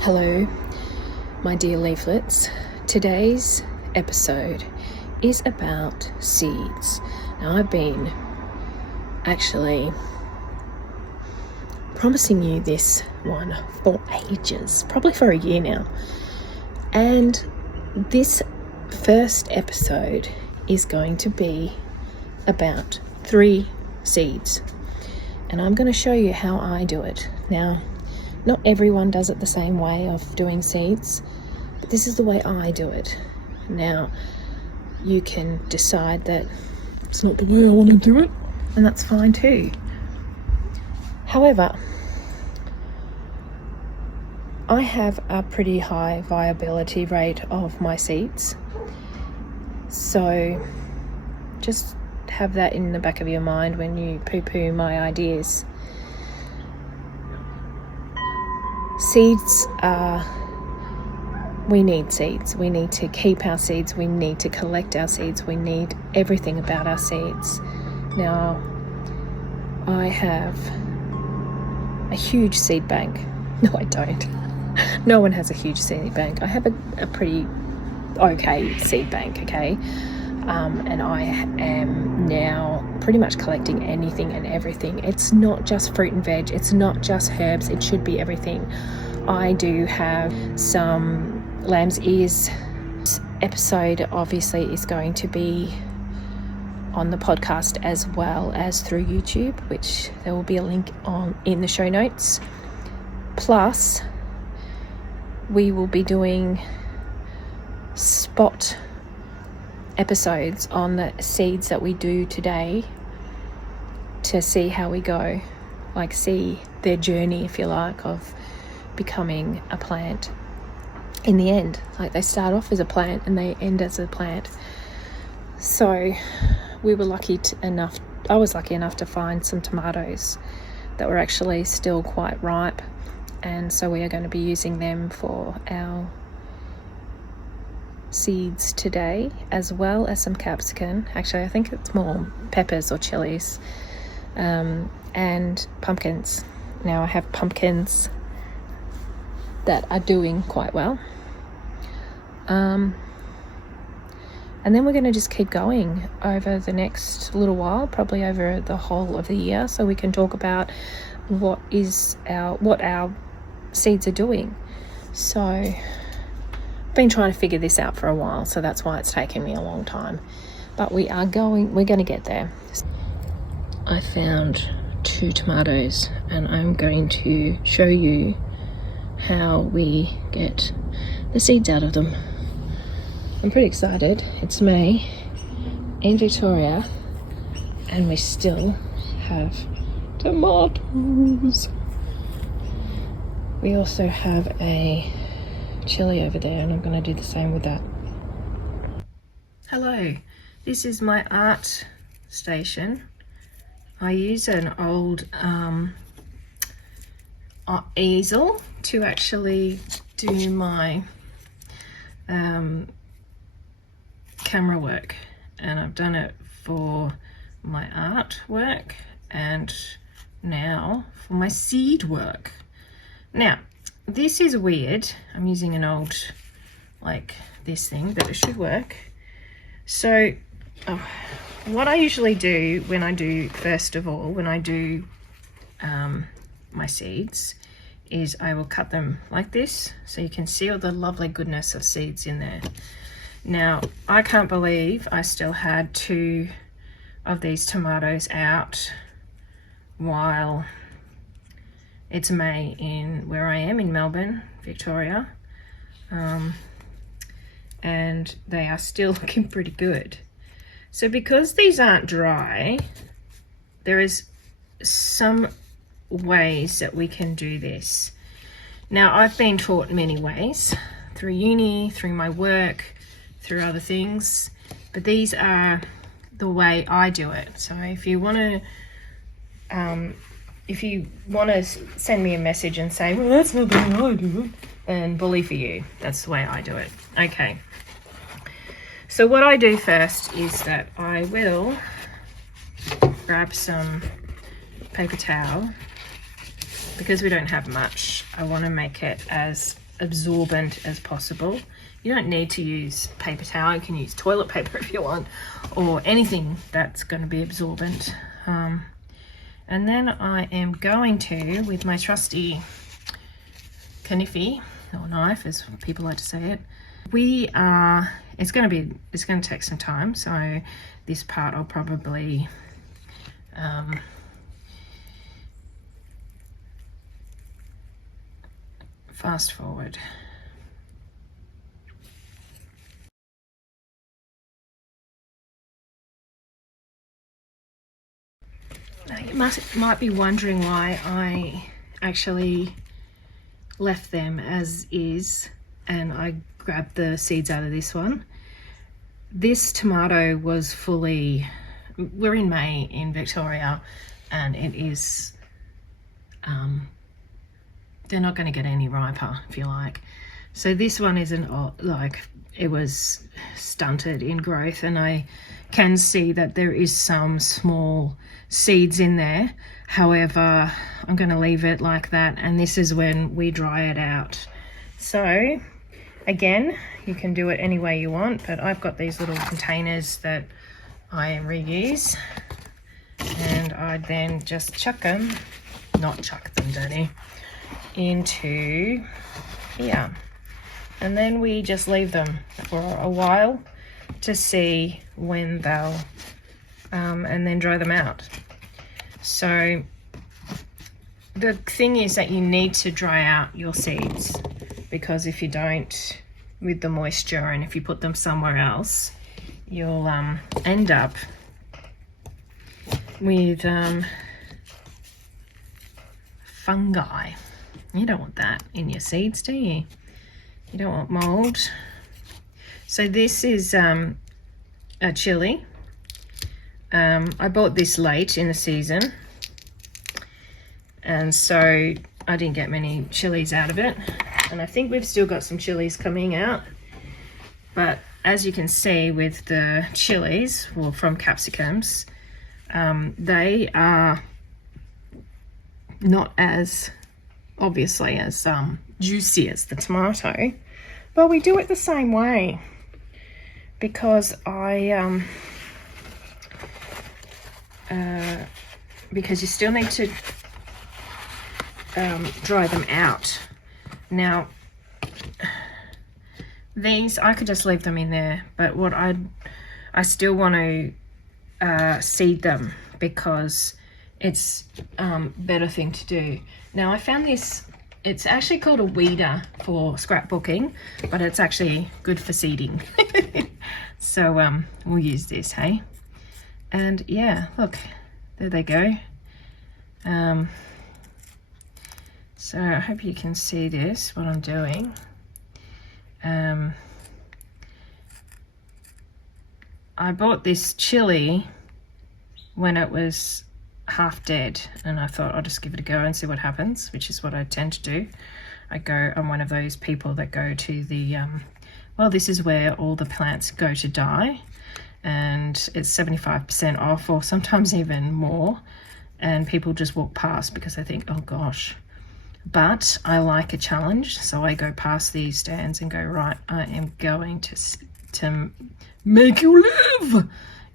Hello, my dear leaflets. Today's episode is about seeds. Now, I've been actually promising you this one for ages, probably for a year now. And this first episode is going to be about 3 seeds. And I'm going to show you how I do it. Now, not everyone does it the same way of doing seeds, but this is the way I do it. Now, you can decide that it's not the way I want to do it, and that's fine too. However, I have a pretty high viability rate of my seeds, so just have that in the back of your mind when you poo-poo my ideas. Seeds we need seeds. We need to keep our seeds. We need to collect our seeds. We need everything about our seeds. Now, I have a huge seed bank. No, I don't. No one has a huge seed bank. I have a pretty okay seed bank, okay? And I am now pretty much collecting anything and everything. It's not just fruit and veg, it's not just herbs, it should be everything. I do have some lamb's ears. This episode obviously is going to be on the podcast as well as through YouTube, which there will be a link in the show notes. Plus, we will be doing spot episodes on the seeds that we do today to see how we go, like see their journey, if you like, of becoming a plant in the end. Like, they start off as a plant and they end as a plant. So we were I was lucky enough to find some tomatoes that were actually still quite ripe, and so we are going to be using them for our seeds today, as well as some capsicum. Actually, I think it's more peppers or chilies, and pumpkins. Now, I have pumpkins that are doing quite well, and then we're going to just keep going over the next little while, probably over the whole of the year, so we can talk about what our seeds are doing. So been trying to figure this out for a while, so that's why it's taken me a long time, but we're going to get there. I found 2 tomatoes and I'm going to show you how we get the seeds out of them. I'm pretty excited. It's May in Victoria and we still have tomatoes. We also have a chili over there, and I'm going to do the same with that. Hello, this is my art station. I use an old easel to actually do my camera work, and I've done it for my artwork and now for my seed work. Now, this is weird. I'm using an old, like this thing, but it should work. So, what I usually do when I do my seeds, is I will cut them like this, so you can see all the lovely goodness of seeds in there. Now, I can't believe I still had 2 of these tomatoes out while it's May in where I am in Melbourne, Victoria, and they are still looking pretty good. So because these aren't dry, there is some ways that we can do this. Now, I've been taught many ways through uni, through my work, through other things, but these are the way I do it. So if you want to send me a message and say, well, that's not the way I do it, then bully for you. That's the way I do it. Okay. So what I do first is that I will grab some paper towel. Because we don't have much, I want to make it as absorbent as possible. You don't need to use paper towel. You can use toilet paper if you want, or anything that's going to be absorbent. And then I am going to, with my trusty knife, or knife as people like to say it, it's going to take some time, so this part I'll probably fast forward. Now you might be wondering why I actually left them as is and I grabbed the seeds out of this one. This tomato was fully, we're in May in Victoria, and it is, they're not going to get any riper, if you like. So this one isn't, like, it was stunted in growth, and I can see that there is some small seeds in there. However, I'm going to leave it like that, and this is when we dry it out. So again, you can do it any way you want, but I've got these little containers that I reuse, and I then just chuck them, not chuck them, Danny, into here. And then we just leave them for a while to see when they'll, and then dry them out. So the thing is that you need to dry out your seeds, because if you don't, with the moisture, and if you put them somewhere else, you'll end up with fungi. You don't want that in your seeds, do you? You don't want mold. So this is a chili. I bought this late in the season, and so I didn't get many chilies out of it, and I think we've still got some chilies coming out. But as you can see with the chilies, well, from capsicums, they are not as obviously as juicy as the tomato, but we do it the same way, because because you still need to dry them out. Now these, I could just leave them in there, but what I still want to seed them, because it's better thing to do. Now I found this, it's actually called a weeder for scrapbooking, but it's actually good for seeding. So we'll use this, hey? And yeah, look, there they go. So I hope you can see this, what I'm doing. I bought this chili when it was half dead, and I thought I'll just give it a go and see what happens, which is what I tend to do. I'm one of those people that go to the well, this is where all the plants go to die, and it's 75% off, or sometimes even more, and people just walk past because they think, oh gosh. But I like a challenge, so I go past these stands and go, right, I am going to make you live.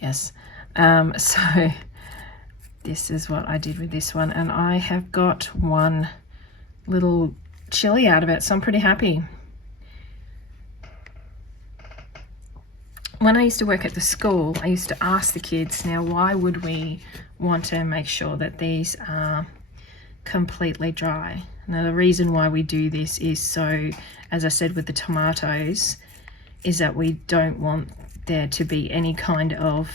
Yes. So this is what I did with this one, and I have got one little chili out of it, so I'm pretty happy. When I used to work at the school, I used to ask the kids, now why would we want to make sure that these are completely dry? Now the reason why we do this is so, as I said with the tomatoes, is that we don't want there to be any kind of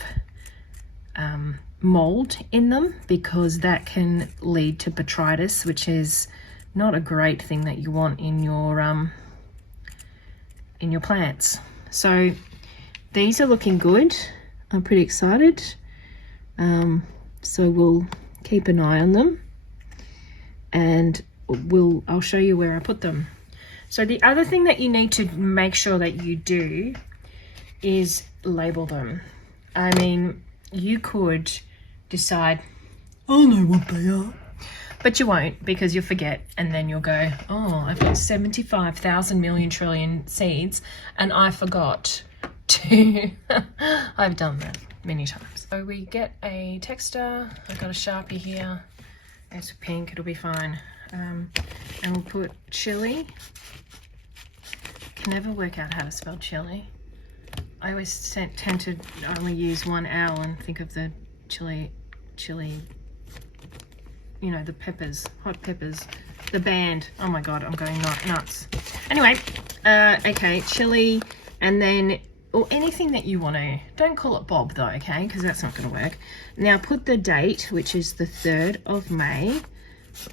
mold in them, because that can lead to botrytis, which is not a great thing that you want in your plants. So these are looking good. I'm pretty excited. So we'll keep an eye on them, and I'll show you where I put them. So the other thing that you need to make sure that you do is label them. I mean, you could decide, I know what they are, But you won't, because you'll forget, and then you'll go, oh, I've got 75,000 million trillion seeds and I forgot to I've done that many times. So we get a texture. I've got a Sharpie here. It's pink, it'll be fine. And we'll put chili. Can never work out how to spell chili. I always tend to only use one L and think of the chili, you know, the peppers, hot peppers, the band. Oh my God, I'm going nuts. Anyway, okay, chili, and then, or anything that you want to, don't call it Bob though, okay, because that's not going to work. Now put the date, which is the 3rd of May,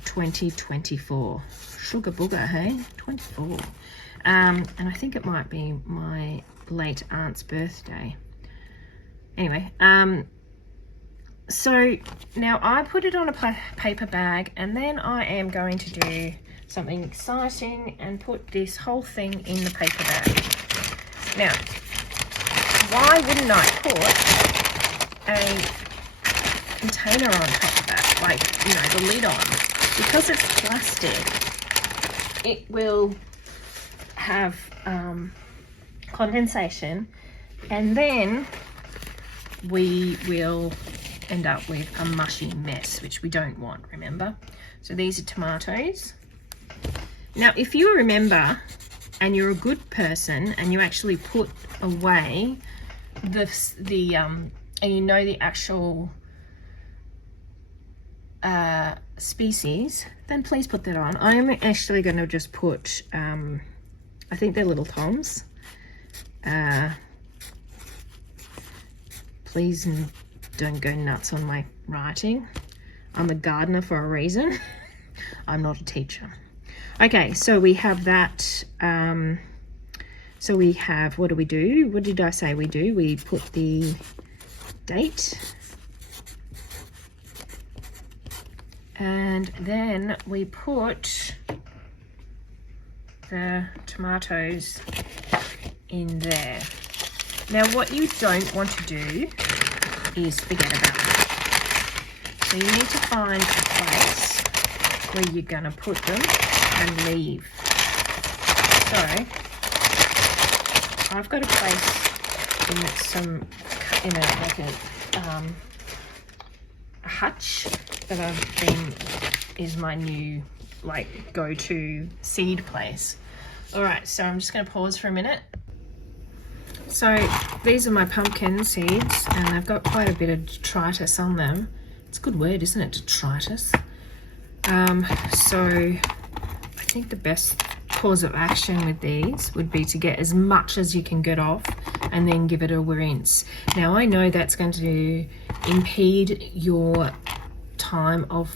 2024. Sugar booger, hey, 24. And I think it might be my late aunt's birthday. Anyway, so now I put it on a paper bag, and then I am going to do something exciting and put this whole thing in the paper bag. Now, why wouldn't I put a container on top of that, like, you know, the lid on? Because it's plastic, it will have condensation, and then we will end up with a mushy mess, which we don't want, remember? So these are tomatoes. Now, if you remember, and you're a good person, and you actually put away and you know the actual species, then please put that on. I'm actually going to just put, I think they're little toms. Please don't go nuts on my writing. I'm a gardener for a reason. I'm not a teacher. Okay, so we have that. So we have, what do we do? What did I say we do? We put the date. And then we put the tomatoes in there. Now what you don't want to do is forget about that. So you need to find a place where you're going to put them and leave. So I've got a place in a hutch that is my new like go-to seed place. All right, so I'm just going to pause for a minute. So these are my pumpkin seeds, and they've got quite a bit of detritus on them. It's a good word, isn't it, detritus? So I think the best course of action with these would be to get as much as you can get off and then give it a rinse. Now I know that's going to impede your time of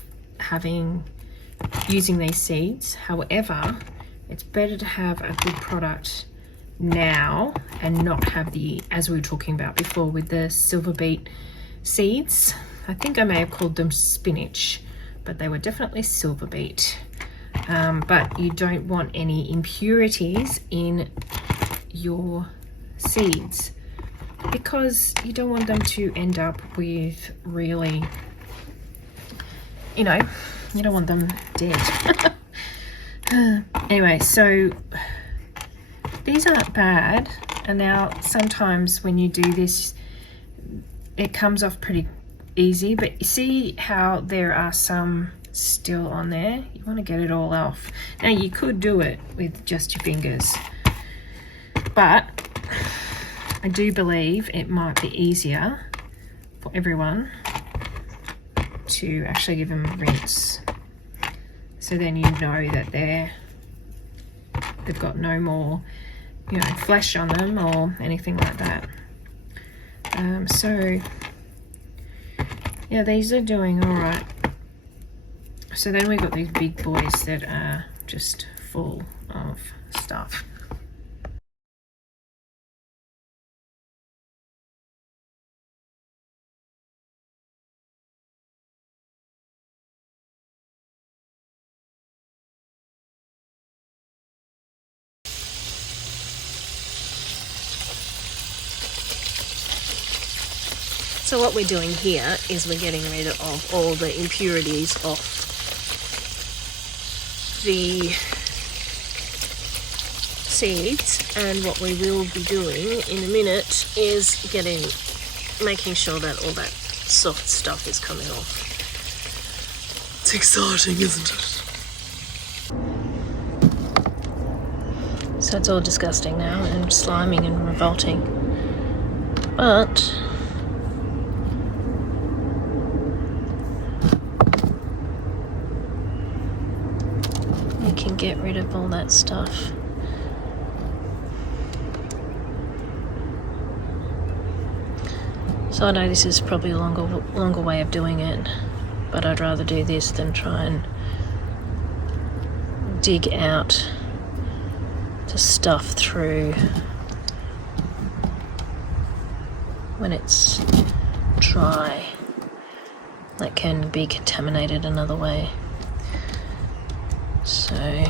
using these seeds. However, it's better to have a good product now and not have as we were talking about before with the silver beet seeds. I think I may have called them spinach, but they were definitely silver beet. But you don't want any impurities in your seeds, because you don't want them to end up with really, you know, you don't want them dead. Anyway, so these aren't bad, and now sometimes when you do this it comes off pretty easy, but you see how there are some still on there? You want to get it all off. Now you could do it with just your fingers, but I do believe it might be easier for everyone to actually give them a rinse, so then you know that they've got no more, you know, flesh on them or anything like that. So yeah, these are doing all right. So then we've got these big boys that are just full of stuff. So what we're doing here is we're getting rid of all the impurities off the seeds, and what we will be doing in a minute is making sure that all that soft stuff is coming off. It's exciting, isn't it? So it's all disgusting now and sliming and revolting, but we can get rid of all that stuff. So I know this is probably a longer way of doing it, but I'd rather do this than try and dig out the stuff through when it's dry. That can be contaminated another way. So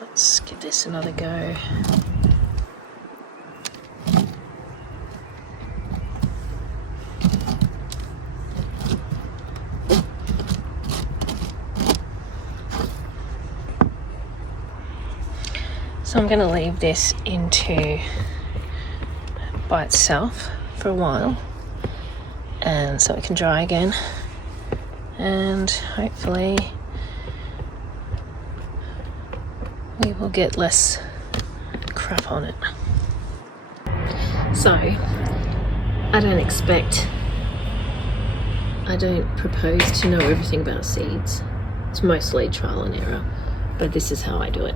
let's give this another go. So I'm going to leave this by itself for a while, and so it can dry again, and hopefully we will get less crap on it. So I don't propose to know everything about seeds. It's mostly trial and error, but this is how I do it.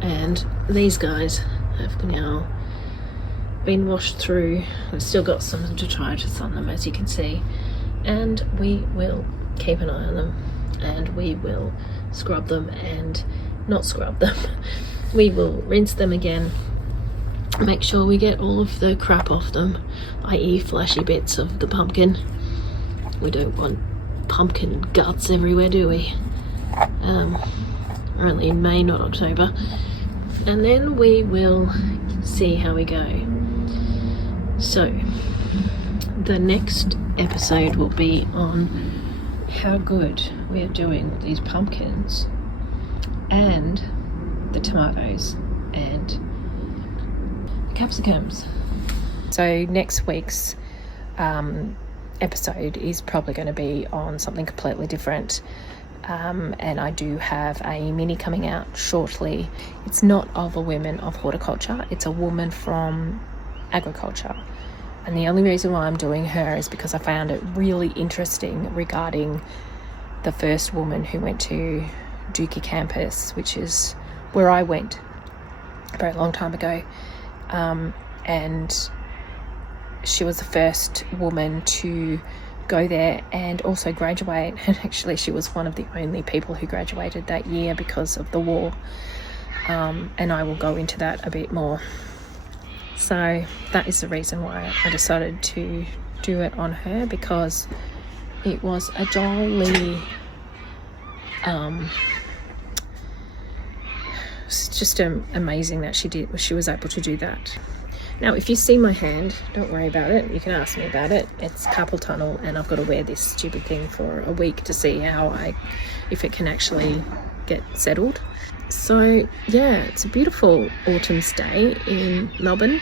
And these guys have now been washed through. I've still got some detritus on them, as you can see, and we will keep an eye on them, and we will scrub them and not scrub them. We will rinse them again, make sure we get all of the crap off them, i.e. flashy bits of the pumpkin. We don't want pumpkin guts everywhere, do we? We're only in May, not October. And then we will see how we go. So the next episode will be on how good we are doing with these pumpkins and the tomatoes and the capsicums. So next week's episode is probably going to be on something completely different. And I do have a mini coming out shortly. It's not of a woman of horticulture, it's a woman from agriculture. And the only reason why I'm doing her is because I found it really interesting regarding the first woman who went to Dookie campus, which is where I went a very long time ago. And she was the first woman to go there and also graduate, and actually she was one of the only people who graduated that year because of the war, and I will go into that a bit more. So that is the reason why I decided to do it on her, because it was a jolly it's just amazing that she was able to do that. Now, if you see my hand, don't worry about it. You can ask me about it. It's carpal tunnel, and I've got to wear this stupid thing for a week to see if it can actually get settled. So, yeah, it's a beautiful autumn's day in Melbourne.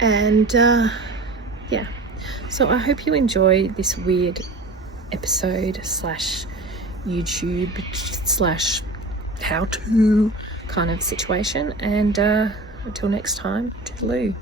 And, yeah. So I hope you enjoy this weird episode / YouTube / how-to kind of situation, and until next time, toodaloo.